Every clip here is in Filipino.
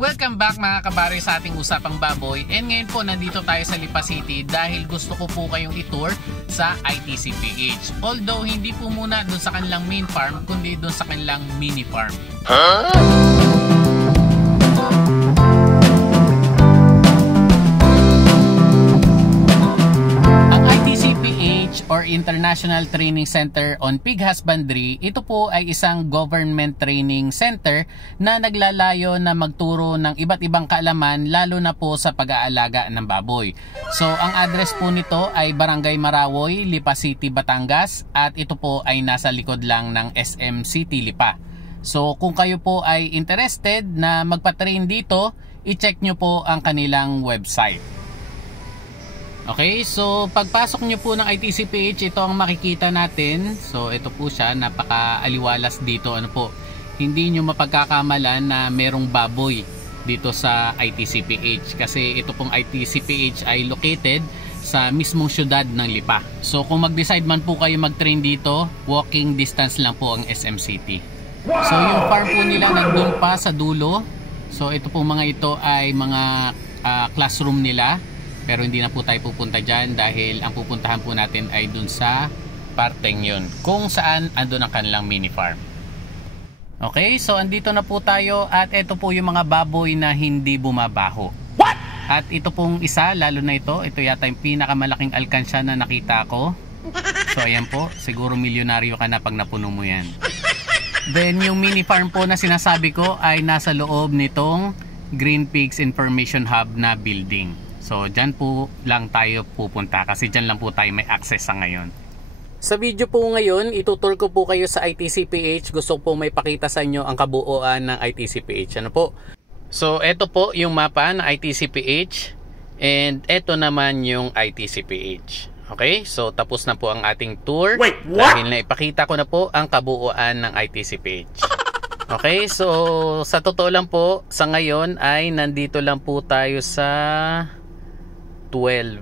Welcome back mga kabari sa ating Usapang Baboy, and ngayon po nandito tayo sa Lipa City dahil gusto ko po kayong itour sa ITCPH. Although hindi po muna dun sa kanilang main farm kundi dun sa kanilang mini farm. Or International Training Center on Pig Husbandry, ito po ay isang government training center na naglalayo na magturo ng iba't ibang kaalaman lalo na po sa pag-aalaga ng baboy. So ang address po nito ay Barangay Marawoy, Lipa City, Batangas, at ito po ay nasa likod lang ng SM City, Lipa. So kung kayo po ay interested na magpa-train dito, i-check nyo po ang kanilang website. Okay, so pagpasok nyo po ng ITCPH, ito ang makikita natin. So ito po siya, napaka-aliwalas dito. Ano po, hindi nyo mapagkakamalan na merong baboy dito sa ITCPH. Kasi ito pong ITCPH ay located sa mismong syudad ng Lipa. So kung mag-decide man po kayo mag-train dito, walking distance lang po ang SM City. So yung farm po nila nandun pa sa dulo. So ito po mga ito ay mga classroom nila. Pero hindi na po tayo pupunta dyan dahil ang pupuntahan po natin ay dun sa parteng yun, kung saan andun ang kanilang mini farm. Okay, so andito na po tayo at ito po yung mga baboy na hindi bumabaho. What? At ito pong isa, lalo na ito yata yung pinakamalaking alkansya na nakita ko. So ayan po, siguro milyonaryo ka na pag napuno mo yan. Then yung mini farm po na sinasabi ko ay nasa loob nitong Green Pigs Information Hub na building. So dyan po lang tayo pupunta kasi dyan lang po tayo may access sa ngayon. Sa video po ngayon, itutur ko po kayo sa ITCPH. Gusto ko po may pakita sa inyo ang kabuuan ng ITCPH. Ano po? So eto po yung mapa ng ITCPH and eto naman yung ITCPH. Okay? So tapos na po ang ating tour. Wait, what? Dahil naipakita ko na po ang kabuuan ng ITCPH. Okay? So sa totoo lang po, sa ngayon ay nandito lang po tayo sa 12.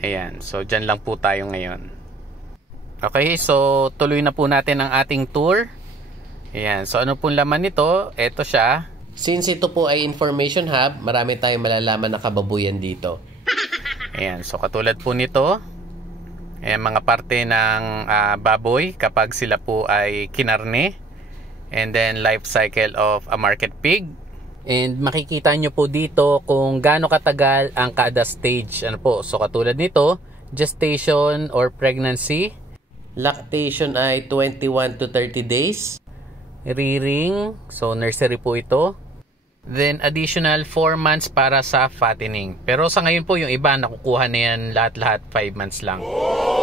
Ayan, so dyan lang po tayo ngayon. Okay, so tuloy na po natin ang ating tour. Ayan, so ano pong laman nito? Ito siya. Since ito po ay information hub, marami tayong malalaman na kababuyan dito. Ayan, so katulad po nito, ayan, mga parte ng baboy kapag sila po ay kinarne. And then life cycle of a market pig. And makikita nyo po dito kung gaano katagal ang kada stage. Ano po? So katulad nito, gestation or pregnancy. Lactation ay 21 to 30 days. Rearing, so nursery po ito. Then additional 4 months para sa fattening. Pero sa ngayon po yung iba nakukuha na yan lahat-lahat 5 months lang.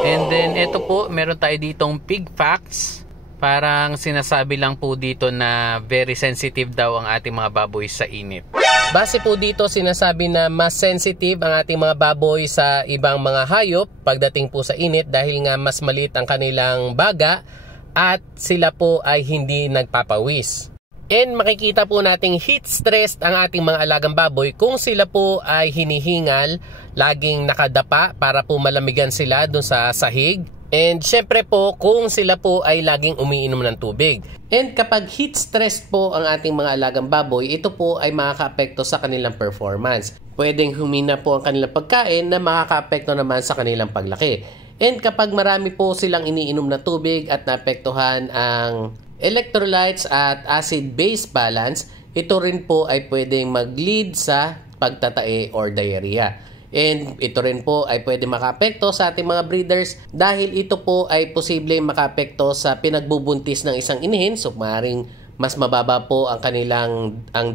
And then ito po, meron tayo ditong pig facts. Parang sinasabi lang po dito na very sensitive daw ang ating mga baboy sa init. Base po dito sinasabi na mas sensitive ang ating mga baboy sa ibang mga hayop pagdating po sa init dahil nga mas maliit ang kanilang baga at sila po ay hindi nagpapawis. And makikita po nating heat stressed ang ating mga alagang baboy kung sila po ay hinihingal, laging nakadapa para po malamigan sila dun sa sahig. And syempre po kung sila po ay laging umiinom ng tubig. And kapag heat stress po ang ating mga alagang baboy, ito po ay makakaapekto sa kanilang performance. Pwedeng humina po ang kanilang pagkain na makakaapekto naman sa kanilang paglaki. And kapag marami po silang iniinom na tubig at naapektuhan ang electrolytes at acid-base balance, ito rin po ay pwedeng mag-lead sa pagtatae or diarrhea. And ito rin po ay pwede makaapekto sa ating mga breeders dahil ito po ay posibleng makaapekto sa pinagbubuntis ng isang inahin. So maaaring mas mababa po ang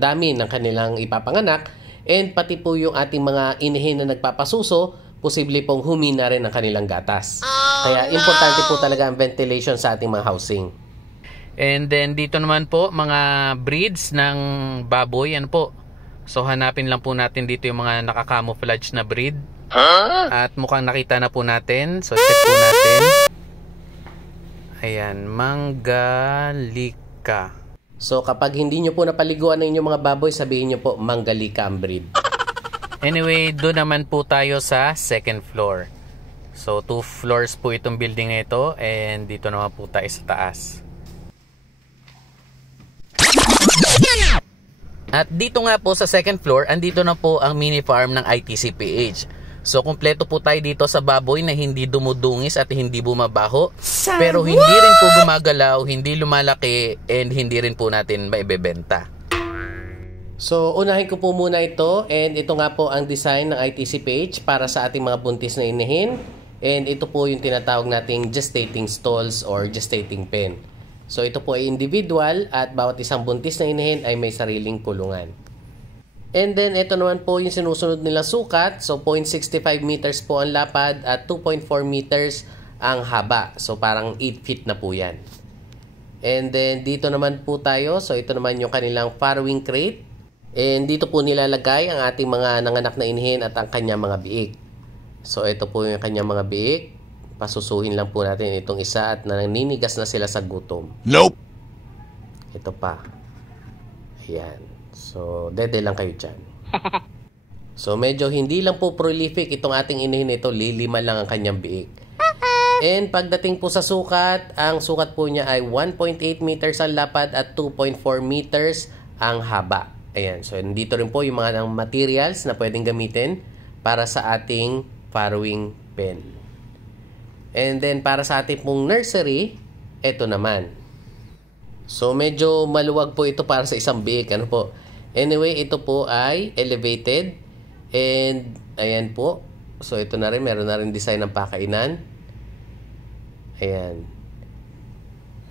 dami ng kanilang ipapanganak, and pati po yung ating mga inahin na nagpapasuso, posible pong humina rin ang kanilang gatas. Kaya importante po talaga ang ventilation sa ating mga housing. And then dito naman po mga breeds ng baboy, ano po. So hanapin lang po natin dito yung mga naka-camouflage na breed. At mukhang nakita na po natin. So check po natin. Ayan, Mangalika. So kapag hindi nyo po napaliguan ng inyong mga baboy, sabihin nyo po Mangalika ang breed. Anyway, doon naman po tayo sa second floor. So 2 floors po itong building na ito. And dito naman po tayo sa taas. At dito nga po sa second floor, andito na po ang mini farm ng ITCPH. So kumpleto po tayo dito sa baboy na hindi dumudungis at hindi bumabaho. Pero hindi rin po gumagalaw, hindi lumalaki, and hindi rin po natin maibebenta. So unahin ko po muna ito, and ito nga po ang design ng ITCPH para sa ating mga buntis na inahin. And ito po yung tinatawag nating gestating stalls or gestating pen. So ito po ay individual at bawat isang buntis na inahin ay may sariling kulungan. And then ito naman po yung sinusunod nila sukat. So 0.65 meters po ang lapad at 2.4 meters ang haba. So parang 8 feet na po yan. And then dito naman po tayo. So ito naman yung kanilang farrowing crate. And dito po nilalagay ang ating mga nanganak na inahin at ang kanyang mga biik. So ito po yung kanyang mga biik. Pasusuhin lang po natin itong isa at naninigas na sila sa gutom. Nope! Ito pa. Ayan. So, dede lang kayo dyan. So, medyo hindi lang po prolific itong ating inahin ito. Lilima lang ang kanyang biik. And pagdating po sa sukat, ang sukat po niya ay 1.8 meters ang lapad at 2.4 meters ang haba. Ayan. So, dito rin po yung mga materials na pwedeng gamitin para sa ating farrowing pen. And then para sa ating pong nursery, ito naman. So medyo maluwag po ito para sa isang biik. Ano po? Anyway, ito po ay elevated. And ayan po. So ito na rin, meron na rin design ng pakainan. Ayan.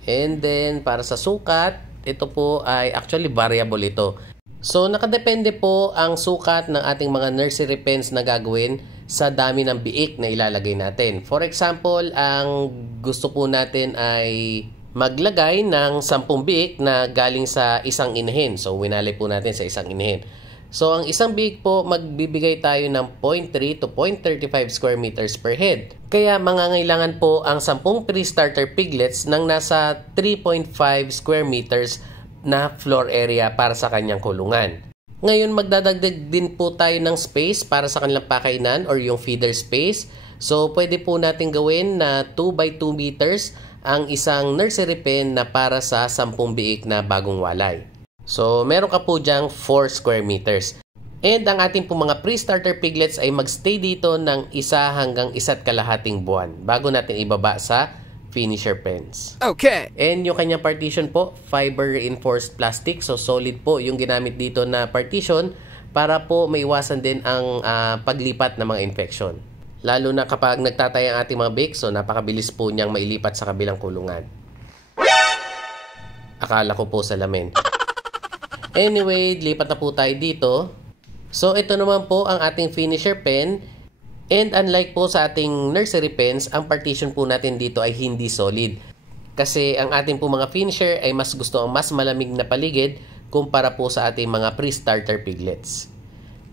And then para sa sukat, ito po ay actually variable ito. So nakadepende po ang sukat ng ating mga nursery pens na gagawin sa dami ng biik na ilalagay natin. For example, ang gusto po natin ay maglagay ng 10 biik na galing sa isang inahin. So, winalay po natin sa isang inahin. So, ang isang biik po, magbibigay tayo ng 0.3 to 0.35 square meters per head. Kaya, mangangailangan po ang 10 pre-starter piglets ng nasa 3.5 square meters na floor area para sa kanyang kulungan. Ngayon, magdadagdag din po tayo ng space para sa kanilang pakainan or yung feeder space. So, pwede po natin gawin na 2 by 2 meters ang isang nursery pen na para sa 10 biik na bagong walay. So, meron ka po dyang 4 square meters. And ang ating po mga pre-starter piglets ay magstay dito ng 1 hanggang 1.5 buwan bago natin ibaba sa finisher pens. Okay. And yung kanyang partition po, fiber reinforced plastic. So solid po yung ginamit dito na partition para po maiwasan din ang paglipat ng mga infection. Lalo na kapag nagtatay ang ating mga biik, so napakabilis po niyang mailipat sa kabilang kulungan. Akala ko po salamin. Anyway, lipat na po tayo dito. So ito naman po ang ating finisher pen. And unlike po sa ating nursery pens, ang partition po natin dito ay hindi solid. Kasi ang ating po mga finisher ay mas gusto ang mas malamig na paligid kumpara po sa ating mga pre-starter piglets.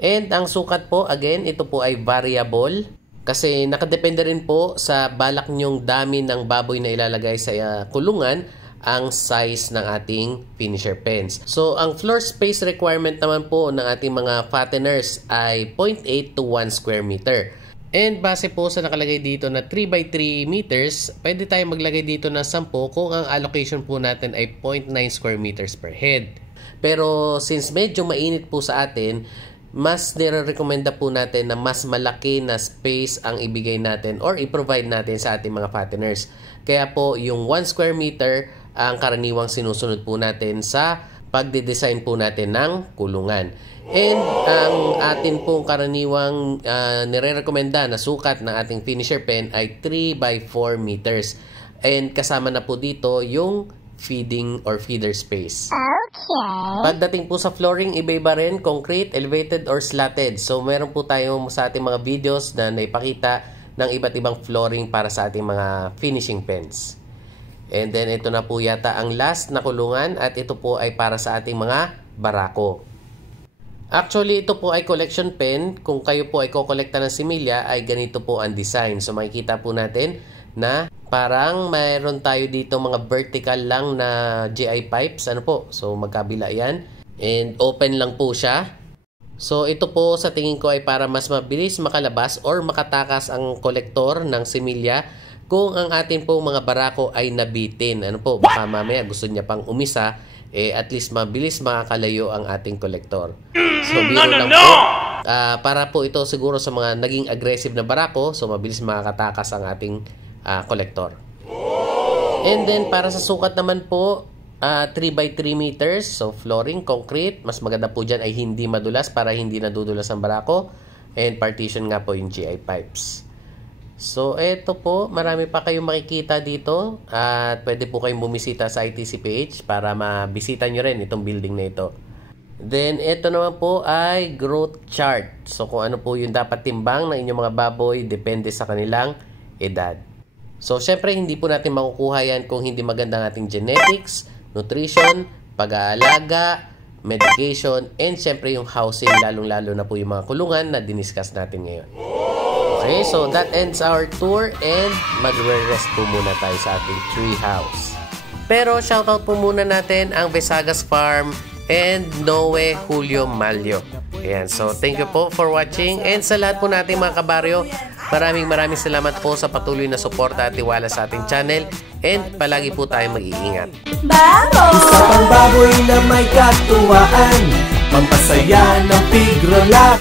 And ang sukat po, again, ito po ay variable. Kasi nakadepende rin po sa balak nyong dami ng baboy na ilalagay sa kulungan ang size ng ating finisher pens. So, ang floor space requirement naman po ng ating mga fatteners ay 0.8 to 1 square meter. And base po sa nakalagay dito na 3 by 3 meters, pwede tayo maglagay dito ng 10 kung ang allocation po natin ay 0.9 square meters per head. Pero since medyo mainit po sa atin, mas nire-recommenda po natin na mas malaki na space ang ibigay natin or i-provide natin sa ating mga fatteners. Kaya po yung 1 square meter ang karaniwang sinusunod po natin sa pagde-design po natin ng kulungan. And ang atin pong karaniwang nire-recommenda na sukat ng ating finisher pen ay 3 by 4 meters. And kasama na po dito yung feeding or feeder space. Okay. Pagdating po sa flooring, iba-iba rin, concrete, elevated, or slatted. So meron po tayo sa ating mga videos na naipakita ng iba't ibang flooring para sa ating mga finishing pens. And then ito na po yata ang last na kulungan at ito po ay para sa ating mga barako. Actually, ito po ay collection pen. Kung kayo po ay kokolekta ng similya, ay ganito po ang design. So, makikita po natin na parang mayroon tayo dito mga vertical lang na GI pipes. Ano po? So, magkabila yan. And open lang po siya. So, ito po sa tingin ko ay para mas mabilis makalabas or makatakas ang kolektor ng similya kung ang ating pong mga barako ay nabitin. Ano po? Baka mamaya gusto niya pang umisa. at least mabilis makakalayo ang ating kolektor. So, biro lang po. Para po ito siguro sa mga naging aggressive na barako, so mabilis makakatakas ang ating kolektor. And then, para sa sukat naman po, 3x3 meters, so flooring, concrete. Mas maganda po dyan ay hindi madulas para hindi nadudulas ang barako. And partition nga po yung GI pipes. So, eto po, marami pa kayong makikita dito at pwede po kayong bumisita sa ITCPH para mabisita nyo rin itong building na ito. Then, eto naman po ay growth chart. So, kung ano po yung dapat timbang ng inyong mga baboy depende sa kanilang edad. So, syempre, hindi po natin makukuha yan kung hindi maganda ang ating genetics, nutrition, pag-aalaga, medication, and syempre yung housing, lalong-lalo na po yung mga kulungan na diniscuss natin ngayon. Okay, so that ends our tour and magre-rest po muna tayo sa ating tree house. Pero shoutout po muna natin ang Vesagas Farm and Noe Julio Malyo. Ayan, so thank you po for watching and sa lahat po nating mga kabaryo, maraming salamat po sa patuloy na suporta at tiwala sa ating channel and palagi po tayong mag-iingat. Usapang baboy na may katuwaan, pampasaya ng Tigrolak.